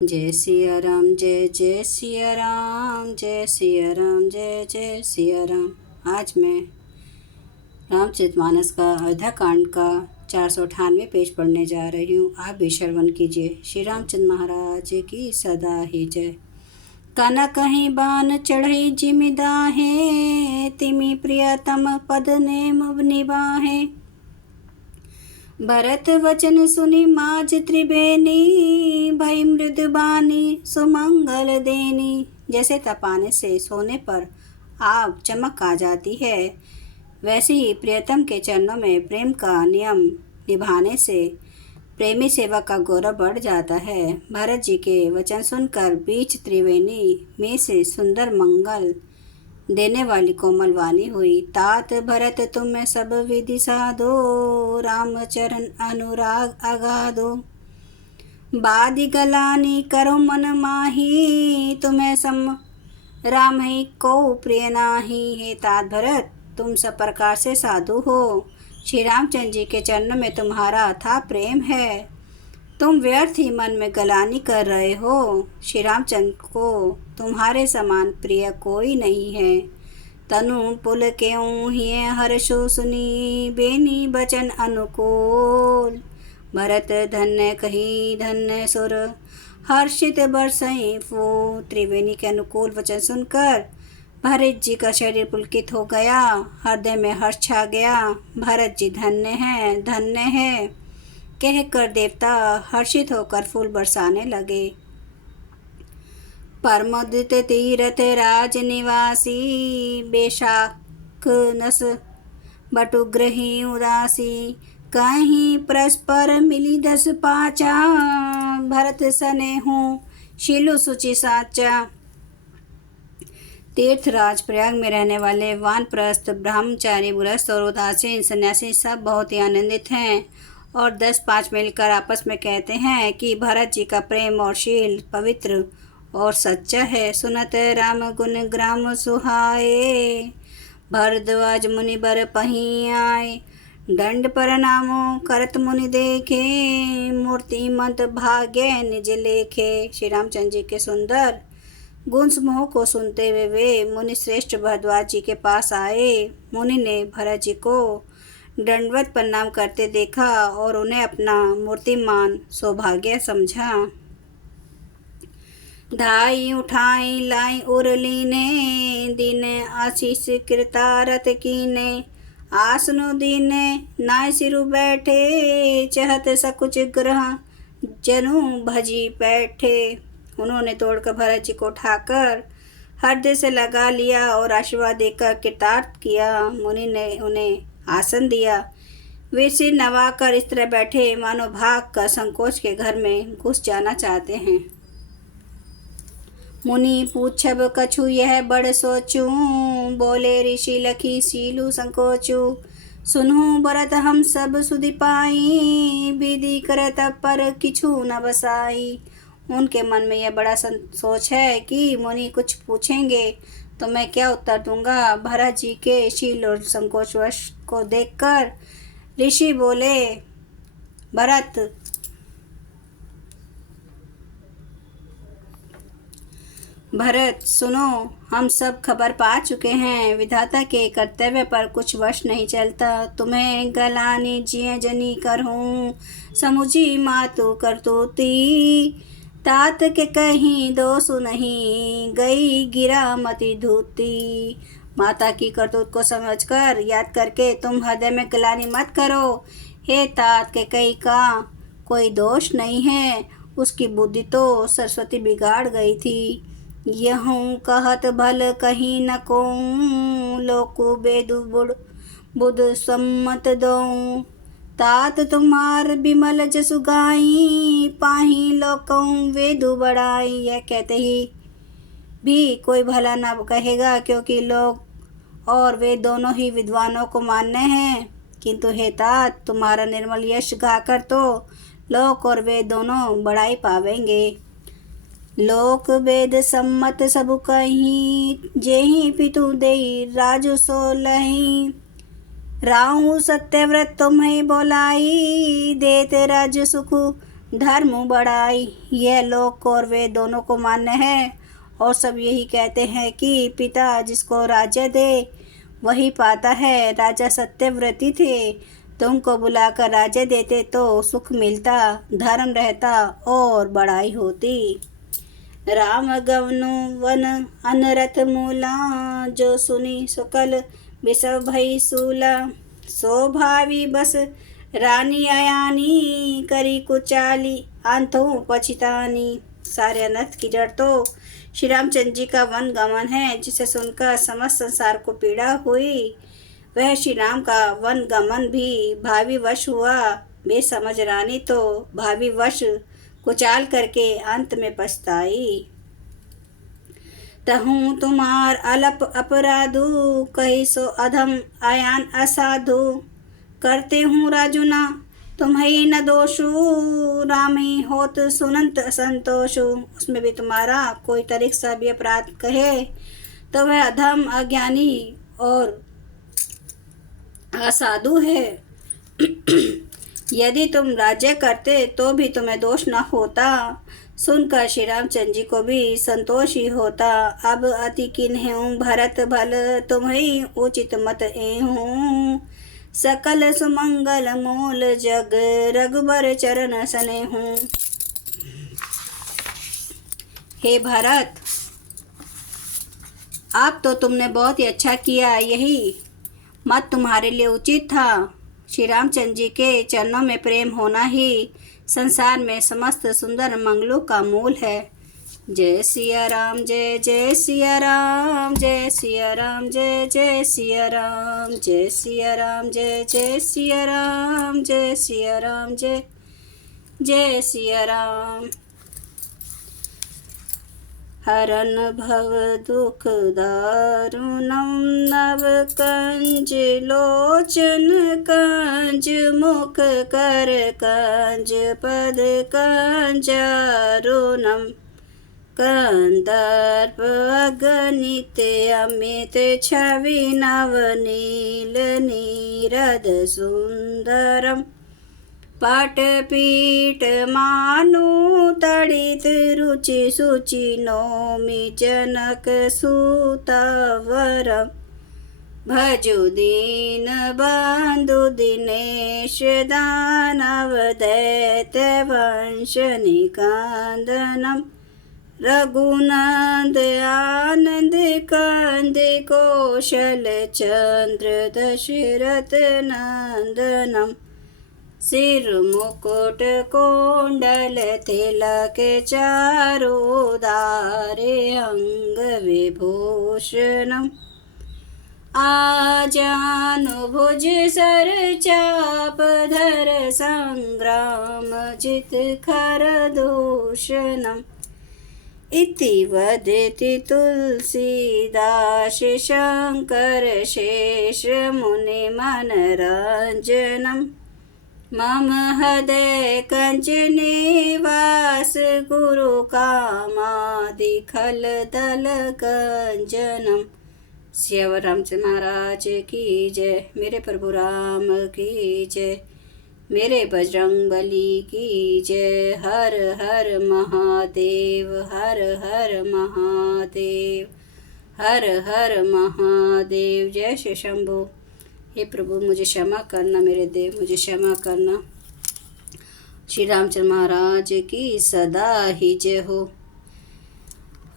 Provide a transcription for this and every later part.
जय सिया राम, जय जय सिया राम, जय सिया राम, जय जय सिया राम। आज मैं रामचरितमानस का अयोध्या कांड का 498 पेज पढ़ने जा रही हूँ। आप भी श्रवण कीजिए। श्री रामचंद्र महाराज की सदा ही जय। कन कहीं बान चढ़ई जिमिदाहे, तिमि प्रियतम पद नेम निबाहे। भरत वचन सुनि माज त्रिबेनी, भई मृदुबानी सुमंगल देनी। जैसे तपाने से सोने पर आग चमक आ जाती है, वैसे ही प्रियतम के चरणों में प्रेम का नियम निभाने से प्रेमी सेवा का गौरव बढ़ जाता है। भरत जी के वचन सुनकर बीच त्रिवेणी में से सुंदर मंगल देने वाली कोमल वाणी हुई। तात भरत तुम्हें सब विधि साधो, रामचरण अनुराग अगाधो। बादि गलानी करो मन माही, तुम्हें सम राम ही को प्रिय नाही। हे तात भरत, तुम सब प्रकार से साधु हो। श्री रामचंद्र जी के चरणों में तुम्हारा था प्रेम है। तुम व्यर्थ ही मन में गलानी कर रहे हो। श्री रामचंद्र को तुम्हारे समान प्रिय कोई नहीं है। तनु पुल क्यों हिय हर्षो सुनी, बेनी बचन अनुकूल। भरत धन्य कही धन्य सुर, हर्षित बरसई फूल। त्रिवेणी के अनुकूल वचन सुनकर भरत जी का शरीर पुलकित हो गया, हृदय में हर्ष छा गया। भरत जी धन्य है, धन्य है कहकर देवता हर्षित होकर फूल बरसाने लगे। परमोदित तीरथ राज निवासी, बेशाख नस बटुग्रही उदासी। कहीं परस्पर मिली 10 पाचा, भरत सने हूँ शीलु सुचि साचा। तीर्थराज प्रयाग में रहने वाले वानप्रस्थ ब्रह्मचारी, गृहस्थ और उदासीन सन्यासी सब बहुत ही आनंदित हैं और 10-5 मिलकर आपस में कहते हैं कि भरत जी का प्रेम और शील पवित्र और सच्चा है। सुनत राम गुण ग्राम सुहाए, भरद्वाज मुनि बर पही आए। दंड प्रणामो करत मुनि देखे, मूर्तिमंत भाग्य निज लेखे। श्री रामचंद्र जी के सुंदर गुण समूह को सुनते हुए वे मुनि श्रेष्ठ भरद्वाज जी के पास आए। मुनि ने भरत जी को दंडवत प्रणाम करते देखा और उन्हें अपना मूर्तिमान सौभाग्य समझा। धाई उठाई लाई उरली ने, दिन आशीष कृतारत कीने। आसनो दीने नाय सिरु बैठे, चहत सकुच ग्रह जनु भजी बैठे। उन्होंने तोड़कर भरत जी को उठाकर हृदय से लगा लिया और आशीर्वाद देकर कृतार्थ किया। मुनि ने उन्हें आसन दिया। वे सिर नवाकर इस तरह बैठे मानो भाग कर संकोच के घर में घुस जाना चाहते हैं। मुनि पूछब कछु यह बड़ सोचूं, बोले ऋषि लखी सीलु संकोचू। सुनहु भरत हम सब सुधि पाई, विधि करत पर किछु न बसाई। उनके मन में यह बड़ा सोच है कि मुनि कुछ पूछेंगे तो मैं क्या उत्तर दूंगा। भरत जी के शील और संकोचवश को देखकर ऋषि बोले, भरत सुनो, हम सब खबर पा चुके हैं। विधाता के कर्तव्य पर कुछ वश नहीं चलता। तुम्हें गलानी जिय जनी करहूँ, समुझी मातु करतूती। तात के कहीं दोष नहीं, गई गिरा मति धूती। माता की करतूत को समझकर याद करके तुम हृदय में गलानी मत करो। हे तात के कहीं का कोई दोष नहीं है, उसकी बुद्धि तो सरस्वती बिगाड़ गई थी। यहूँ कहत भल कहीं न कोऊँ, लोकु बेदु बुध सम्मत दोऊँ। तात तुम्हार बिमल जसु गाई, पाही लोकऊँ वेदु बढ़ाई। यह कहते ही भी कोई भला न कहेगा, क्योंकि लोग और वे दोनों ही विद्वानों को मानने हैं। किंतु हे तात, तुम्हारा निर्मल यश गाकर तो लोक और वे दोनों बढ़ाई पावेंगे। लोक वेद सम्मत सबु कहीं, जेहि पितु देई राजु सो लहीं। राहु सत्यव्रत तुम्हें बोलाई, देत राज सुख धर्म बड़ाई, यह लोक और वेद दोनों को मान्य है और सब यही कहते हैं कि पिता जिसको राज्य दे वही पाता है। राजा सत्यव्रती थे, तुमको बुलाकर राज्य देते तो सुख मिलता, धर्म रहता और बड़ाई होती। राम गवनु वन अनरथ मूला, जो सुनी सुकल विषव भई सूला। सो भावी बस रानी अयानी, करी कुचाली अंतों पछितानी। सारे अनर्थ की जड़ तो श्री रामचंद्र जी का वन गमन है, जिसे सुनकर समस्त संसार को पीड़ा हुई। वह श्री राम का वन गमन भी भावी वश हुआ। बेसमझ रानी तो भावी वश कुचाल करके अंत में पछताई। तहूँ तुम्हार अलप अपराधु, कही सो अधम आयान असाधु। करते हूँ राजुना तुम्हें न दोषु, रामी होत सुनंत संतोषु। उसमें भी तुम्हारा कोई तरीक सा भी अपराध कहे तो वह अधम, अज्ञानी और असाधु है। यदि तुम राज्य करते तो भी तुम्हें दोष न होता। सुनकर श्री रामचंद्र जी को भी संतोष ही होता। अब अति किन्हूँ भरत भल, तुम्हें उचित मत एहूँ। सकल सुमंगल मूल जग, रघुबर चरण सनेहूँ। हे भरत, अब तो तुमने बहुत ही अच्छा किया, यही मत तुम्हारे लिए उचित था। श्री रामचंद्र जी के चरणों में प्रेम होना ही संसार में समस्त सुंदर मंगलों का मूल है। जय सिया राम, जय जय सिया राम, जय सिया राम, जय जय सिया राम, जय सिया राम, जय जय सिया राम, जय सिया राम, जय जय सिया राम। हरन भव दुख दारुणम, नव कंज लोचन कंज, मुख कर कंज पद कंजारुणम। कंदर्प अगणित अमित छवि, नवनील नीरद सुंदरम। पटपीठ मानु तड़ित, रुचि सुचि नौमि जनक सुतवरम। भजु दीन बंधु दिनेश, दानव दैत्य वंश निकंदनम। रघुनंद आनंद कंद, कौशल चंद्र दशरथ नंदनम। सिर मुकुट कुंडल तिलक, चारोदारे अंग विभूषणम। आजानुभुज सर चाप धर, संग्राम जित खर दूषणम। इति वदति तुलसीदास, शंकर शेष मुनि मनरंजनम। मम हृदय कंज निवास, गुरु कामादि खल दल गंजनम। सियावर रामचंद्र महाराज की जय। मेरे प्रभु राम की जय। मेरे बजरंग बली की जय। हर हर महादेव, हर हर महादेव, हर हर महादेव। जय श्री शंभु। हे प्रभु मुझे क्षमा करना, मेरे देव मुझे क्षमा करना। श्री रामचंद्र महाराज की सदा ही जय हो।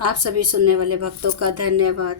आप सभी सुनने वाले भक्तों का धन्यवाद।